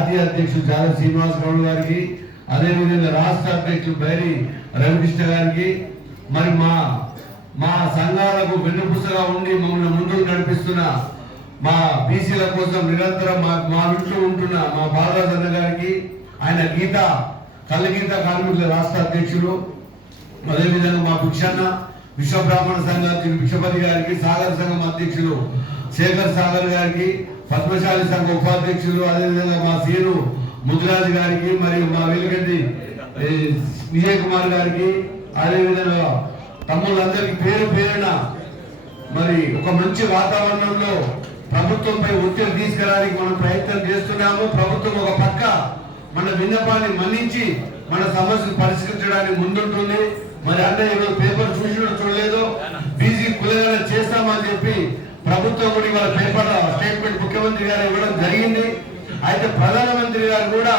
జాతీయ అధ్యక్షుడు జాల శ్రీనివాస్ గౌడ్ గారికి, అదేవిధంగా రాష్ట్ర అధ్యక్షుడు బైరి రవికృష్ణ గారికి, మరి మా సంఘాలకు వెన్నుపూసగా ఉండి మమ్మల్ని ముందుకు నడిపిస్తున్న మా బీసీల కోసం నిరంతరం మా ఇంట్లో ఉంటున్న మా బాలరాజ్ అన్న గారికి, ఆయన కళ్ళగీత కార్మికుల రాష్ట్ర అధ్యక్షులు, అదేవిధంగా మా భిక్షన్న విశ్వబ్రాహ్మణ సంఘానికి భిక్షపతి గారికి, సాగర్ సంఘం అధ్యక్షులు శేఖర్ సాగర్ గారికి, పద్మశాలి సంఘ ఉపాధ్యక్షులు, అదేవిధంగా మా సీను ముదిరాజు గారికి, మరియు మా వెలుగంటి విజయ్ కుమార్ గారికి, అదేవిధంగా తమ్ముళ్ళందరికీ పేరు పేరున మరి ఒక మంచి వాతావరణంలో ప్రభుత్వంపై ఒత్తిడి తీసుకురావడానికి మనం ప్రయత్నం చేస్తున్నాము. ప్రభుత్వం ఒక పక్క మన విన్నపాన్ని మన్నించి మన సమస్యలు పరిష్కరించడానికి ముందుంటుంది. మరి అన్నయ్య ఈరోజు పేపర్ చూడలేదు, బీసీ కులగన చేస్తామని చెప్పి ప్రభుత్వం కూడా ఇవాళ పేపర్ స్టేట్మెంట్ ముఖ్యమంత్రి గారు ఇవ్వడం జరిగింది. అయితే ప్రధానమంత్రి గారు కూడా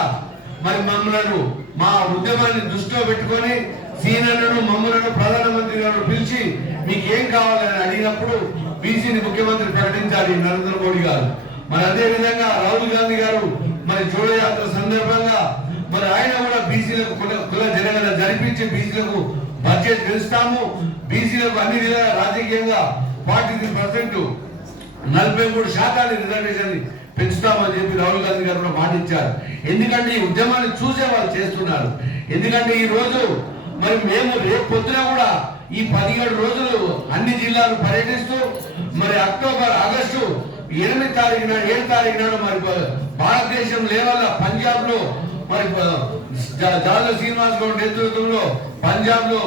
మరి మమ్మలను మా ఉద్యమాన్ని దృష్టిలో పెట్టుకొని సీనియర్లను మమ్మలను ప్రధానమంత్రి గారు పిలిచి మీకు ఏం కావాలని అడిగినప్పుడు బీసీని ముఖ్యమంత్రి ప్రకటించాలి నరేంద్ర మోడీ గారు. మరి అదే విధంగా రాహుల్ గాంధీ గారు మరి జోడో యాత్ర సందర్భంగా మరి ఆయన కూడా బీసీలకు కుల జనగణన జరిపించి బీసీలకు బడ్జెట్ పెంచుతాము, బీసీలకు అన్ని విధాలుగా రాజకీయంగా 43% 43% రిజర్వేషన్ పెంచుతామని చెప్పి రాహుల్ గాంధీ గారు కూడా మాటిచ్చారు. ఎందుకంటే ఈ ఉద్యమాన్ని చూసే వాళ్ళు చేస్తున్నారు. ఎందుకంటే ఈ రోజు మరి మేము రేపు పొద్దున కూడా ఈ 17 రోజులు అన్ని జిల్లాలు పర్యటిస్తూ మరి అక్టోబర్ ఆగస్టు 8 తారీఖు నాడు 7 తారీఖు నాడు మరి భారతదేశం లెవెల్ పంజాబ్ లో మరి జాల శ్రీనివాస్ గౌడ్ నేతృత్వంలో పంజాబ్ లో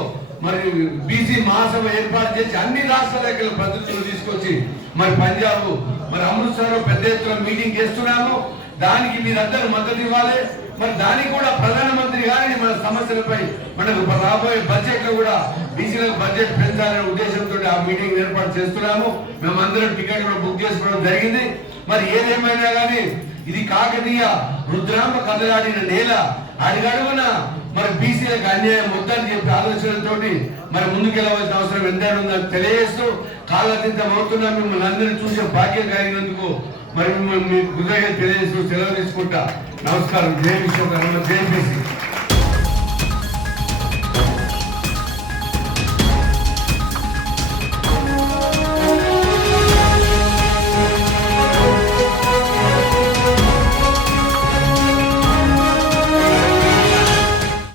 మరి బీసీ మహాసభ ఏర్పాటు చేసి అన్ని రాష్ట్రాల ప్రతినిధులు తీసుకొచ్చి మరి పంజాబ్ మరి అమృత్సర్ లో పెద్ద ఎత్తున మీటింగ్ చేస్తున్నాము. దానికి మీరందరూ మద్దతు ఇవ్వాలి. మరి దానికి కూడా ప్రధానమంత్రి గారిని మన సమస్యలపై మనకు రాబోయే బడ్జెట్ లో కూడా బీసీలకు బడ్జెట్ పెంచాలనే ఉద్దేశంతో ఆ మీటింగ్ ఏర్పాటు చేస్తున్నాము. మేమందరం టికెట్ కూడా బుక్ చేసుకోవడం జరిగింది. మరి ఏదేమైనా కానీ ఇది కాకతీయ రుద్రాంబ కదలాడిన నేల, అడుగడుగున మరి బీసీలకు అన్యాయం వద్దని చెప్పి ఆలోచనలతోటి మరి ముందుకెళ్ళవలసిన అవసరం ఎంతైనా ఉందని తెలియజేస్తూ కాలాతీతం అవుతున్నా మిమ్మల్ని అందరినీ చూసే భాగ్యం కలిగినందుకు మరి మీ కృతజ్ఞత తెలియజేస్తూ సెలవు తీసుకుంటా. నమస్కారం. జై విశ్వకర్మ, జై బీసీ.